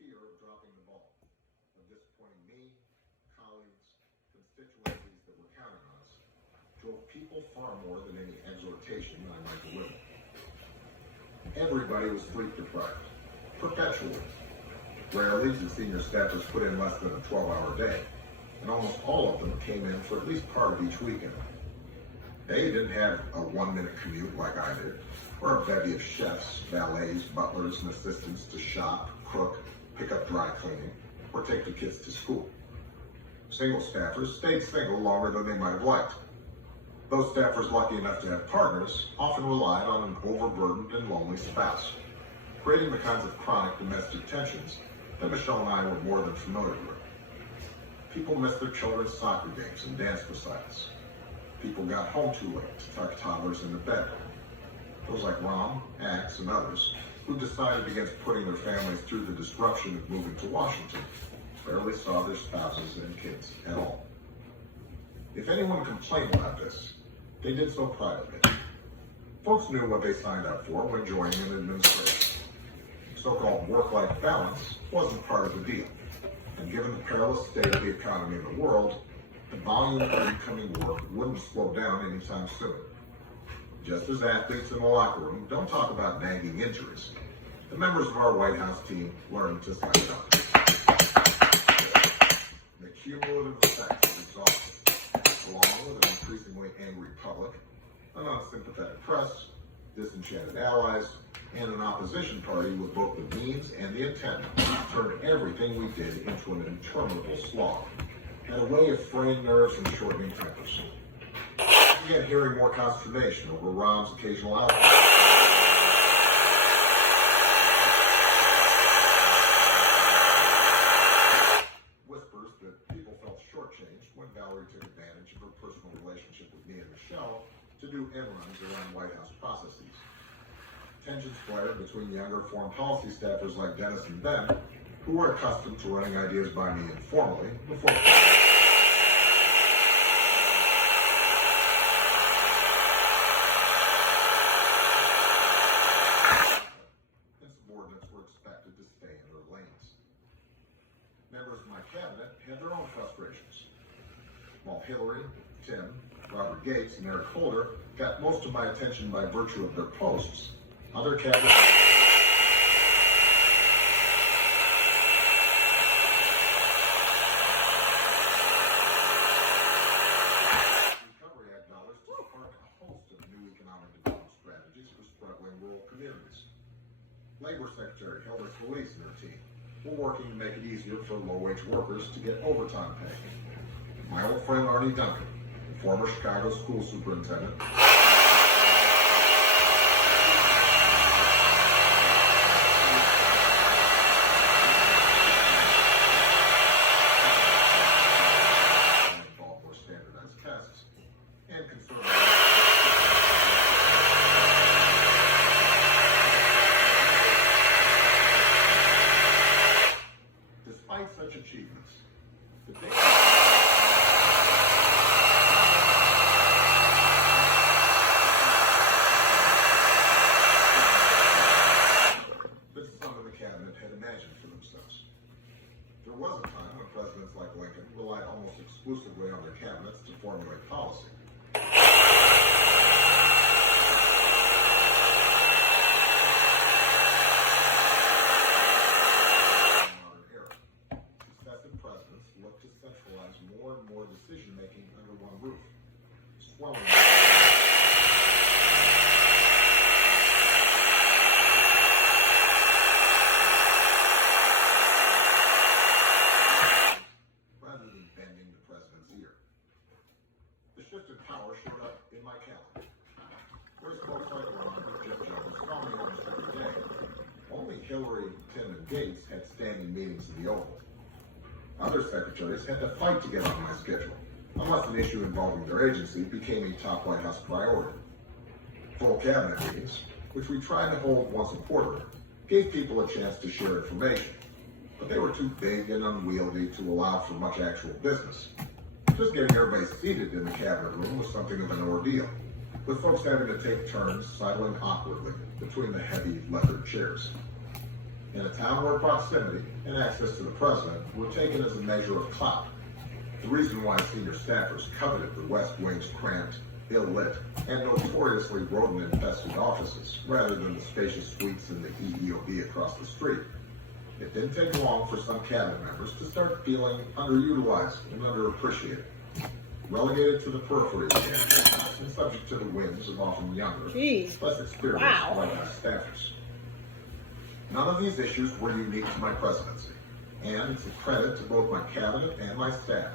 fear of dropping the ball, of disappointing me, colleagues, constituencies that were counting on us, drove people far more than any exhortation I might deliver. Everybody was sleep deprived, perpetually. Rarely did senior staffers put in less than a 12-hour day, and almost all of them came in for at least part of each weekend. They didn't have a 1-minute commute like I did, or a bevy of chefs, valets, butlers, and assistants to shop, cook, pick up dry cleaning, or take the kids to school. Single staffers stayed single longer than they might have liked. Those staffers lucky enough to have partners often relied on an overburdened and lonely spouse, creating the kinds of chronic domestic tensions that Michelle and I were more than familiar with. People missed their children's soccer games and dance recitals. People got home too late to tuck toddlers into bed. Those like Rom, Axe, and others who decided against putting their families through the disruption of moving to Washington barely saw their spouses and kids at all. If anyone complained about this, they did so privately. Folks knew what they signed up for when joining an administration. So-called work-life balance wasn't part of the deal, and given the perilous state of the economy in the world, the volume of incoming work wouldn't slow down anytime soon. Just as athletes in the locker room don't talk about nagging injuries, the members of our White House team learned to suck it up. The cumulative effects of exhaustion, along with an increasingly angry public, an unsympathetic press, disenchanted allies, and an opposition party with both the means and the intent, turned everything we did into an interminable slog, and a way of fraying nerves and shortening tempers. We began hearing more consternation over Rom's occasional outbursts. Whispers that people felt shortchanged when Valerie took advantage of her personal relationship with me and Michelle to do end runs around White House processes. Tensions flared between younger foreign policy staffers like Dennis and Ben, who were accustomed to running ideas by me informally before. And subordinates were expected to stay in their lanes. Members of my cabinet had their own frustrations. While Hillary, Tim, Robert Gates, and Eric Holder got most of my attention by virtue of their posts, other cabinet Recovery Act dollars to spark a host of new economic development strategies for struggling rural communities. Labor Secretary Hilda Scalise and her team were working to make it easier for low-wage workers to get overtime pay. My old friend Arnie Duncan, the former Chicago school superintendent, such achievements. This is something the cabinet had imagined for themselves. There was a time when presidents like Lincoln relied almost exclusively on their cabinets to formulate policy. More and more decision-making under one roof, swelling. Rather than bending the president's ear. The shift in power showed up in my calendar. Whereas folks like Ron or Jim Jones saw me almost every day, only Hillary, Tim, and Gates had standing meetings in the Oval. Other secretaries had to fight to get on my schedule, unless an issue involving their agency became a top White House priority. Full cabinet meetings, which we tried to hold once a quarter, gave people a chance to share information, but they were too big and unwieldy to allow for much actual business. Just getting everybody seated in the cabinet room was something of an ordeal, with folks having to take turns sidling awkwardly between the heavy leather chairs. In a town where proximity and access to the president were taken as a measure of clout, the reason why senior staffers coveted the West Wing's cramped, ill-lit, and notoriously rodent-infested offices rather than the spacious suites in the EEOB across the street. It didn't take long for some cabinet members to start feeling underutilized and underappreciated, relegated to the periphery of the campus, and subject to the whims of often younger, less experienced White House staffers. None of these issues were unique to my presidency, and it's a credit to both my cabinet and my staff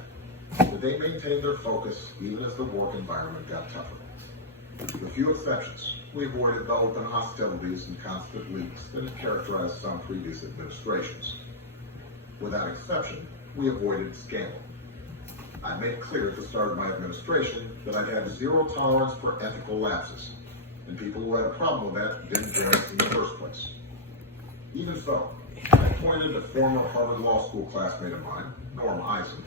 that they maintained their focus even as the work environment got tougher. With a few exceptions, we avoided the open hostilities and constant leaks that had characterized some previous administrations. Without exception, we avoided scandal. I made clear at the start of my administration that I'd have zero tolerance for ethical lapses, and people who had a problem with that didn't join us in the first place. Even so, I appointed a former Harvard Law School classmate of mine, Norm Eisen,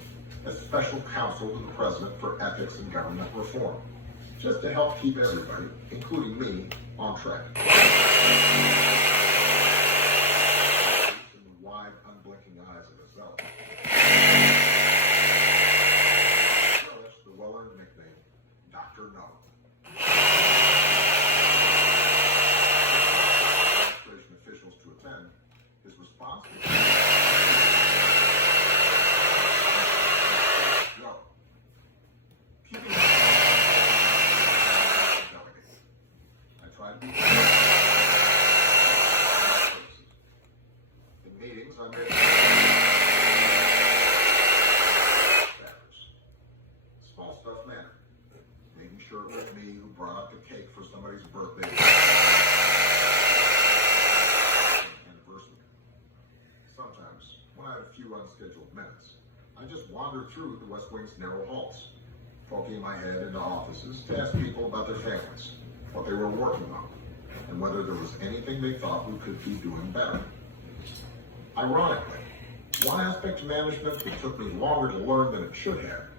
as special counsel to the president for ethics and government reform, just to help keep everybody, including me, on track. In the wide, unblinking eyes of his zealot. The well-earned nickname, Dr. No. Administration officials to attend, his response was, "Go. Keep it up." I tried to be in meetings, I made small stuff mattered. Making sure it was me who brought up the cake for somebody's birthday anniversary. Sometimes, when I had a few unscheduled minutes, I just wandered through the West Wing's narrow halls, poking my head into offices to ask people about their families, what they were working on, and whether there was anything they thought we could be doing better. Ironically, one aspect of management that took me longer to learn than it should have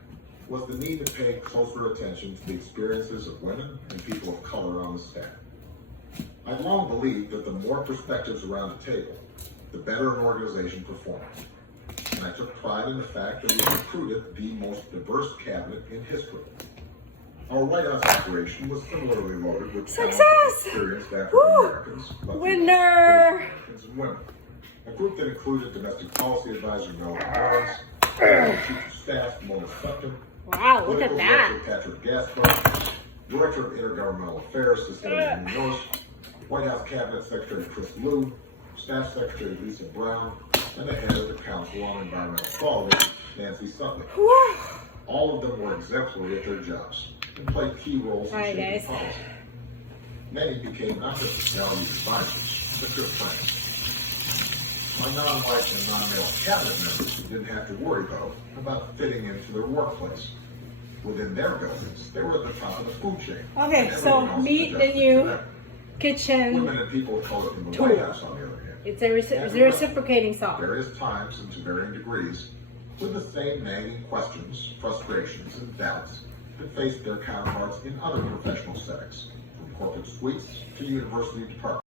was the need to pay closer attention to the experiences of women and people of color on the staff. I've long believed that the more perspectives around the table, the better an organization performs. And I took pride in the fact that we recruited the most diverse cabinet in history. Our White House operation was similarly loaded with talented, experienced African Americans, Americans and women. A group that included Domestic Policy Advisor Melvin Morris, Chief of Staff Mona Sutton, wow, look at that, Patrick Gaspar, Director of Intergovernmental Affairs Cecilia Munoz, White House Cabinet Secretary Chris Liu, Staff Secretary Lisa Brown, and the head of the Council on Environmental Quality, Nancy Sutley. All of them were exemplary at their jobs and played key roles in shaping policy. Many became not just valued advisors, but good friends. My non-white and non-male cabinet members didn't have to worry, though, about fitting into their workplace. Within their buildings, they were at the top of the food chain. Okay, so meet the new kitchen. Women and people of color in the White House, on the other hand, it's a reciprocating song. Various times and to varying degrees, with the same nagging questions, frustrations, and doubts that faced their counterparts in other professional settings, from corporate suites to university departments.